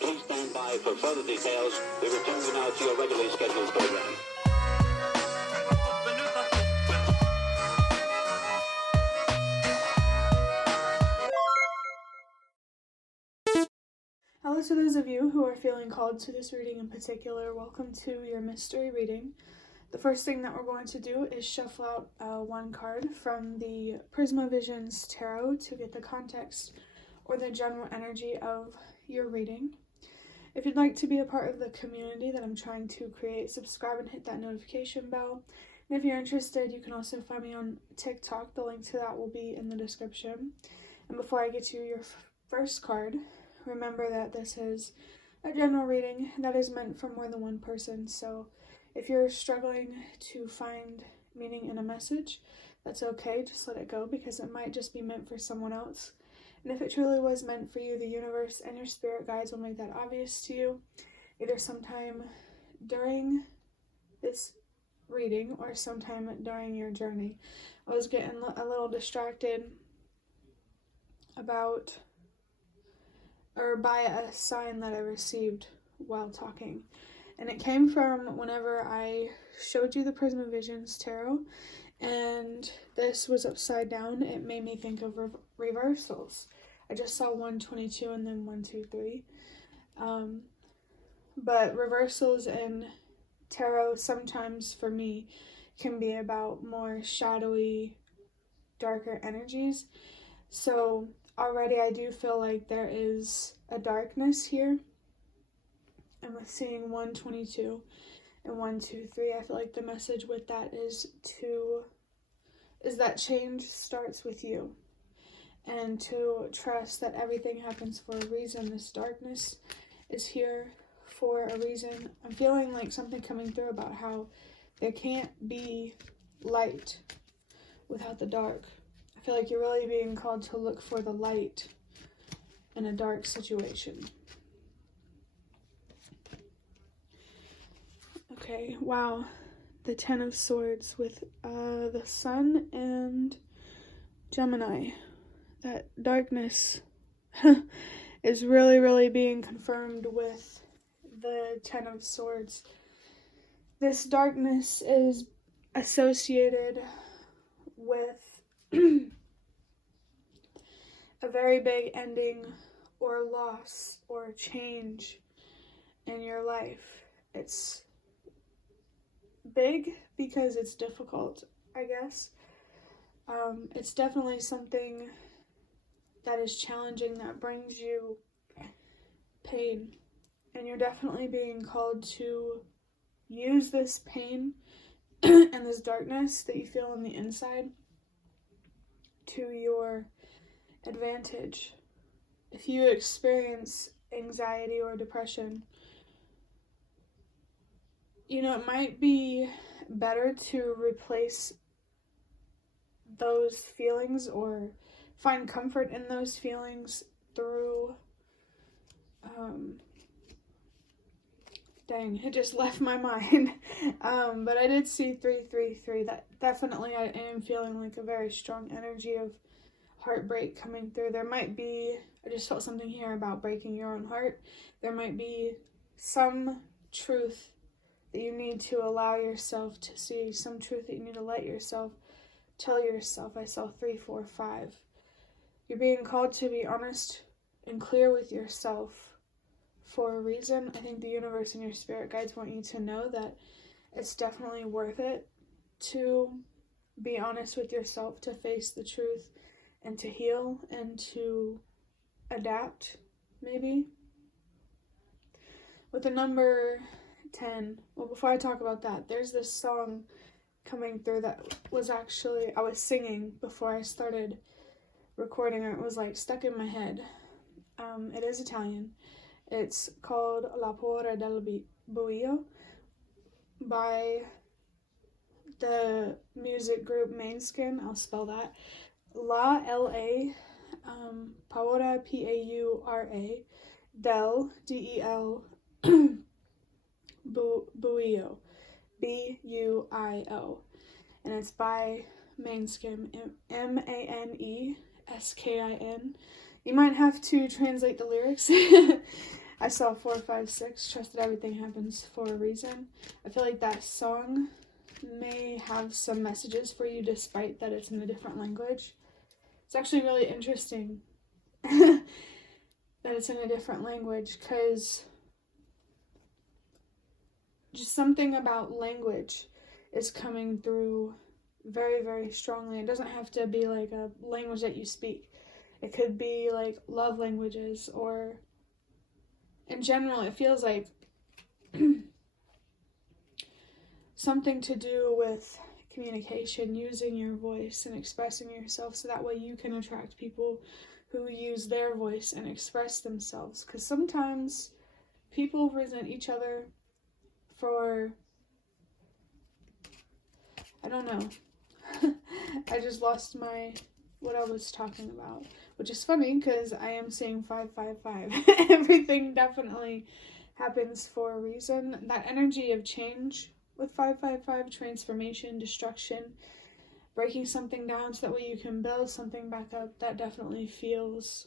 Please stand by for further details. We return you now to your regularly scheduled program. Hello to those of you who are feeling called to this reading in particular. Welcome to your mystery reading. The first thing that we're going to do is shuffle out one card from the Prisma Visions Tarot to get the context or the general energy of your reading. If you'd like to be a part of the community that I'm trying to create, subscribe and hit that notification bell. And if you're interested, you can also find me on TikTok. The link to that will be in the description. And before I get to your first card, remember that this is a general reading that is meant for more than one person. So if you're struggling to find meaning in a message, that's okay. Just let it go, because it might just be meant for someone else. And if it truly was meant for you, the universe and your spirit guides will make that obvious to you, either sometime during this reading or sometime during your journey. I was getting a little distracted by a sign that I received while talking. And it came from whenever I showed you the Prisma Visions Tarot, and this was upside down. It made me think of reversals. I just saw 122 and then 123. But reversals in tarot sometimes for me can be about more shadowy, darker energies. So already I do feel like there is a darkness here. And with seeing 122 and 123, I feel like the message with that is that change starts with you. And to trust that everything happens for a reason. This darkness is here for a reason. I'm feeling like something coming through about how there can't be light without the dark. I feel like you're really being called to look for the light in a dark situation. Okay, wow. The Ten of Swords with the Sun and Gemini. That darkness is really being confirmed with the Ten of Swords. This darkness is associated with a very big ending or loss or change in your life. It's big because it's difficult, I guess. It's definitely something that is challenging, that brings you pain. And you're definitely being called to use this pain and this darkness that you feel on the inside to your advantage. If you experience anxiety or depression, it might be better to replace those feelings or find comfort in those feelings through, dang, it just left my mind. But I did see 333. That definitely, I am feeling like a very strong energy of heartbreak coming through. I just felt something here about breaking your own heart. There might be some truth that you need to allow yourself to see, some truth that you need to let yourself tell yourself. I saw 345. You're being called to be honest and clear with yourself for a reason. I think the universe and your spirit guides want you to know that it's definitely worth it to be honest with yourself, to face the truth, and to heal and to adapt, maybe. With the number 10, well, before I talk about that, there's this song coming through that was actually, I was singing before I started recording, and it was like stuck in my head. It is Italian. It's called La Paura del Buio by the music group Mainskin. I'll spell that. La L-A, Paura, P-A-U-R-A, del, D-E-L, Buio, B-U-I-O. And it's by Mainskin, M-A-N-E-S-K-I-N. You might have to translate the lyrics. I saw 456, trust that everything happens for a reason. I feel like that song may have some messages for you despite that it's in a different language. It's actually really interesting that it's in a different language, because just something about language is coming through very, very strongly. It doesn't have to be like a language that you speak. It could be like love languages, or in general, it feels like something to do with communication, using your voice and expressing yourself so that way you can attract people who use their voice and express themselves. Because sometimes people resent each other for, I don't know. I just lost what I was talking about, which is funny because I am seeing 555. Everything definitely happens for a reason. That energy of change with 555, transformation, destruction, breaking something down so that way you can build something back up, that definitely feels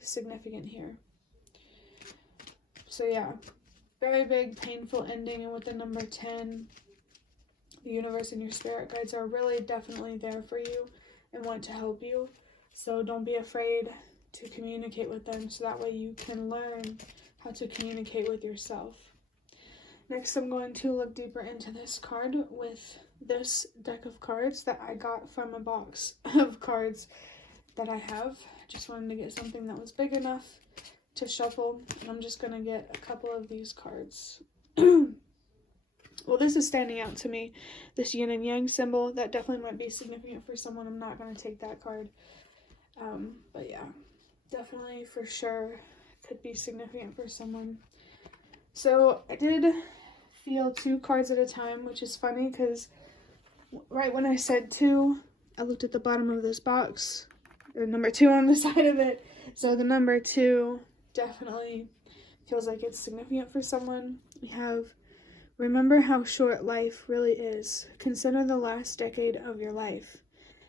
significant here. So yeah, very big, painful ending. And with the number 10, the universe and your spirit guides are really definitely there for you and want to help you. So don't be afraid to communicate with them so that way you can learn how to communicate with yourself. Next, I'm going to look deeper into this card with this deck of cards that I got from a box of cards that I have. Just wanted to get something that was big enough to shuffle, and I'm just going to get a couple of these cards. Well, this is standing out to me, this yin and yang symbol. That definitely might be significant for someone. I'm not going to take that card. But yeah, definitely for sure could be significant for someone. So I did feel 2 cards at a time, which is funny because right when I said 2, I looked at the bottom of this box. There's number 2 on the side of it. So the number 2 definitely feels like it's significant for someone. We have, remember how short life really is. Consider the last decade of your life.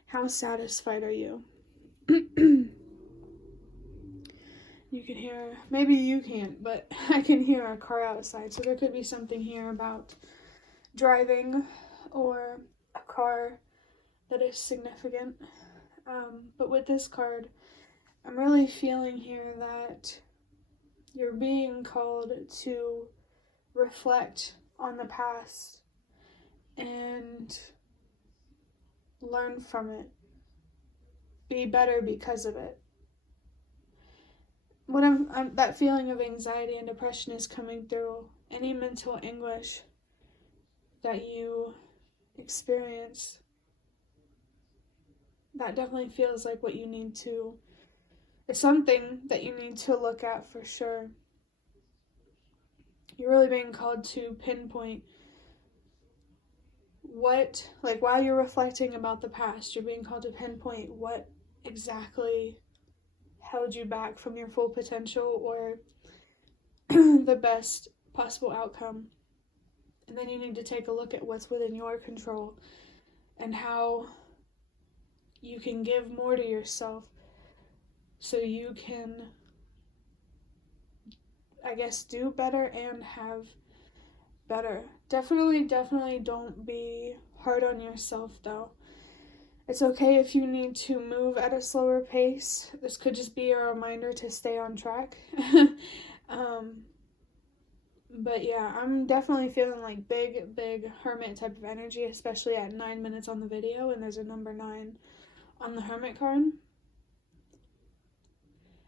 How satisfied are you? You can hear, maybe you can't, but I can hear a car outside. So there could be something here about driving or a car that is significant. But with this card, I'm really feeling here that you're being called to reflect on the past and learn from it. Be better because of it. What that feeling of anxiety and depression is coming through, any mental anguish that you experience, that definitely feels like what you need to, it's something that you need to look at for sure. You're really being called to pinpoint what, like while you're reflecting about the past, you're being called to pinpoint what exactly held you back from your full potential or the best possible outcome. And then you need to take a look at what's within your control and how you can give more to yourself so you can, I guess, do better and have better. Definitely don't be hard on yourself though. It's okay if you need to move at a slower pace. This could just be a reminder to stay on track. But yeah, I'm definitely feeling like big hermit type of energy, especially at 9 minutes on the video, and there's a number 9 on the hermit card.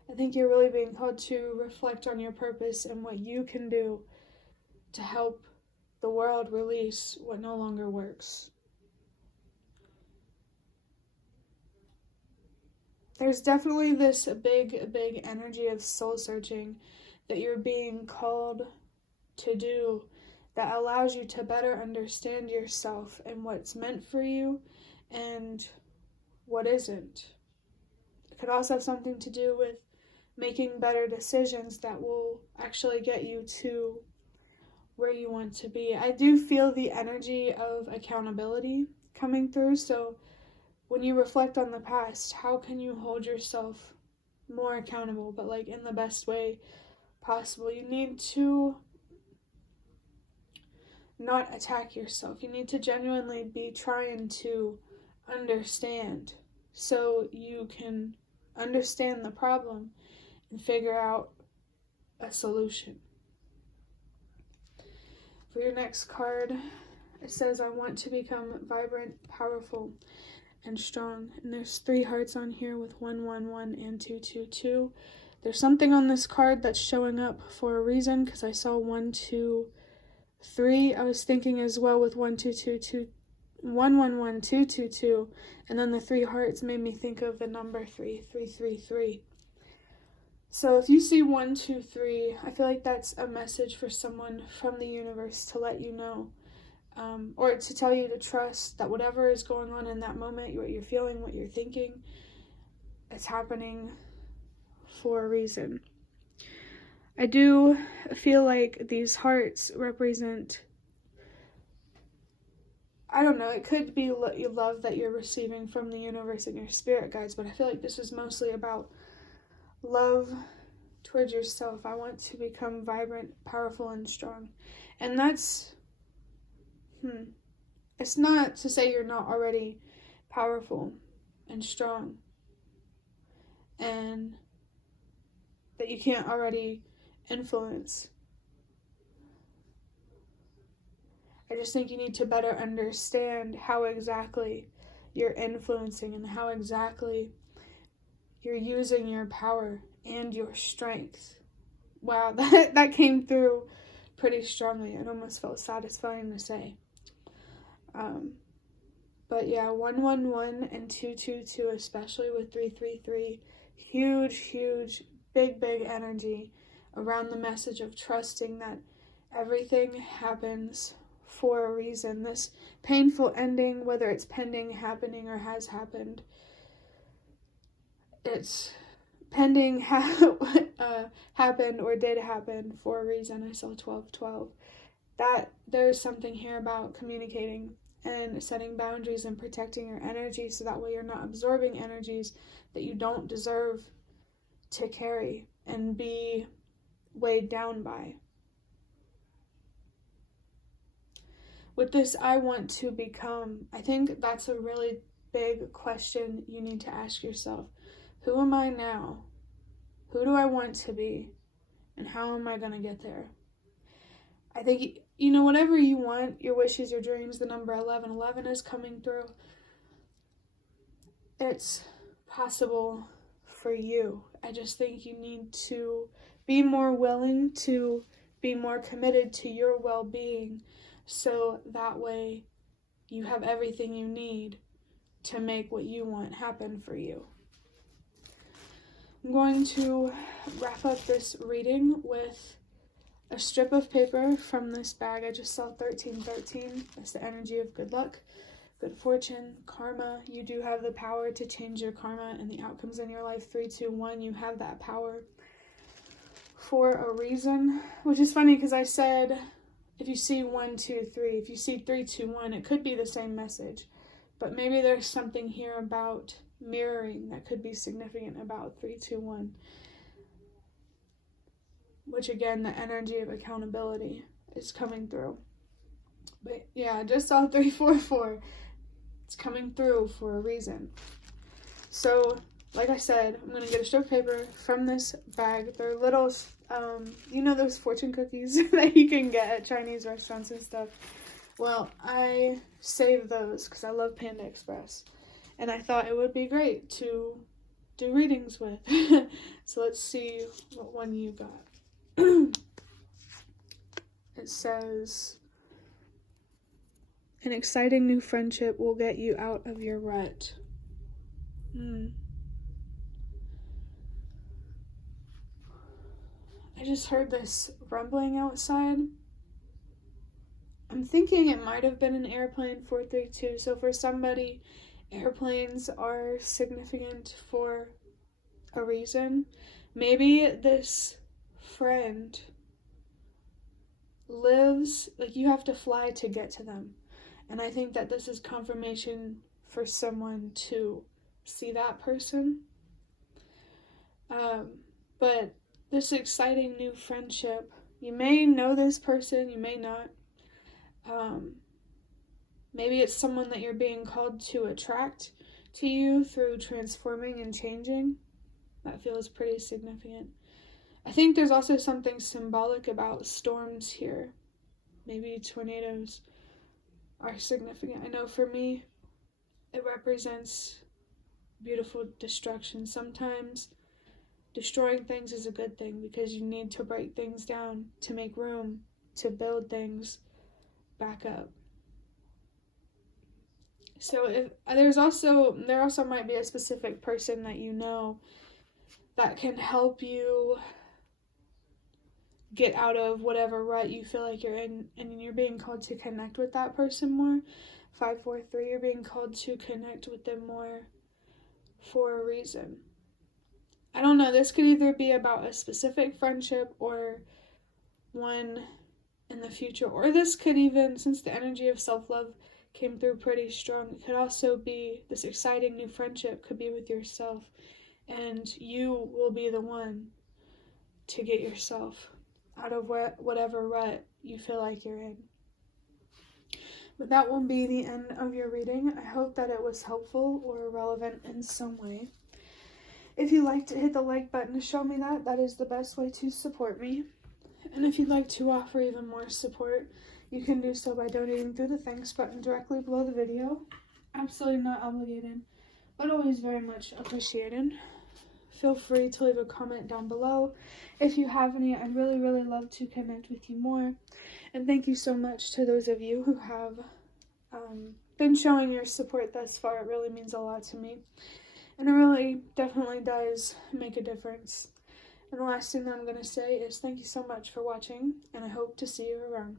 I think you're really being called to reflect on your purpose and what you can do to help the world release what no longer works. There's definitely this big energy of soul searching that you're being called to do that allows you to better understand yourself and what's meant for you and what isn't. It could also have something to do with making better decisions that will actually get you to where you want to be. I do feel the energy of accountability coming through, so when you reflect on the past, how can you hold yourself more accountable, but like in the best way possible. You need to not attack yourself. You need to genuinely be trying to understand so you can understand the problem and figure out a solution. For your next card, it says, I want to become vibrant, powerful, and strong. And there's 3 hearts on here with 111 and 222. There's something on this card that's showing up for a reason, because I saw 123. I was thinking as well with 1222, 111, 222, and then the 3 hearts made me think of the number 333. So if you see 123, I feel like that's a message for someone from the universe to let you know, or to tell you to trust that whatever is going on in that moment, what you're feeling, what you're thinking, it's happening for a reason. I do feel like these hearts represent, I don't know, it could be love that you're receiving from the universe and your spirit guides, but I feel like this is mostly about love towards yourself. I want to become vibrant, powerful, and strong. And that's, it's not to say you're not already powerful and strong and that you can't already influence. I just think you need to better understand how exactly you're influencing and how exactly you're using your power and your strength. Wow, that came through pretty strongly. It almost felt satisfying to say. But yeah, 111 and 222, especially with 333, huge, big energy around the message of trusting that everything happens for a reason. This painful ending, whether it's pending, happening, or has happened, it's pending, happened, or did happen for a reason. I saw 1212. That there's something here about communicating and setting boundaries and protecting your energy, so that way you're not absorbing energies that you don't deserve to carry and be weighed down by. With this, I want to become, I think that's a really big question you need to ask yourself. Who am I now? Who do I want to be? And how am I going to get there? I think, whatever you want, your wishes, your dreams, the number 1111 is coming through. It's possible for you. I just think you need to be more willing to be more committed to your well-being, so that way you have everything you need to make what you want happen for you. I'm going to wrap up this reading with a strip of paper from this bag. I just saw 1313. That's the energy of good luck, good fortune, karma. You do have the power to change your karma and the outcomes in your life. 321, you have that power for a reason. Which is funny because I said if you see 123, if you see 321, it could be the same message. But maybe there's something here about mirroring that could be significant about 321. Which again, the energy of accountability is coming through. But yeah, I just saw 344. It's coming through for a reason. So, like I said, I'm going to get a strip of paper from this bag. They're little, those fortune cookies that you can get at Chinese restaurants and stuff. Well, I save those because I love Panda Express. And I thought it would be great to do readings with. So let's see what one you got. It says, an exciting new friendship will get you out of your rut. I just heard this rumbling outside. I'm thinking it might have been an airplane, 432. So for somebody, airplanes are significant for a reason. Maybe this friend lives, like you have to fly to get to them. And I think that this is confirmation for someone to see that person. But this exciting new friendship. You may know this person, you may not. Maybe it's someone that you're being called to attract to you through transforming and changing. That feels pretty significant. I think there's also something symbolic about storms here. Maybe tornadoes are significant. I know for me, it represents beautiful destruction. Sometimes destroying things is a good thing because you need to break things down to make room to build things back up. So there also might be a specific person that you know that can help you get out of whatever rut you feel like you're in, and you're being called to connect with that person more. 543, you're being called to connect with them more for a reason. I don't know, this could either be about a specific friendship or one in the future, or this could even, since the energy of self-love came through pretty strong, it could also be this exciting new friendship could be with yourself, and you will be the one to get yourself out of whatever rut you feel like you're in. But that will be the end of your reading. I hope that it was helpful or relevant in some way. If you'd like to hit the like button to show me that is the best way to support me. And if you'd like to offer even more support, you can do so by donating through the thanks button directly below the video. Absolutely not obligated, but always very much appreciated. Feel free to leave a comment down below if you have any. I'd really, really love to connect with you more. And thank you so much to those of you who have been showing your support thus far. It really means a lot to me. And it really definitely does make a difference. And the last thing that I'm going to say is thank you so much for watching, and I hope to see you around.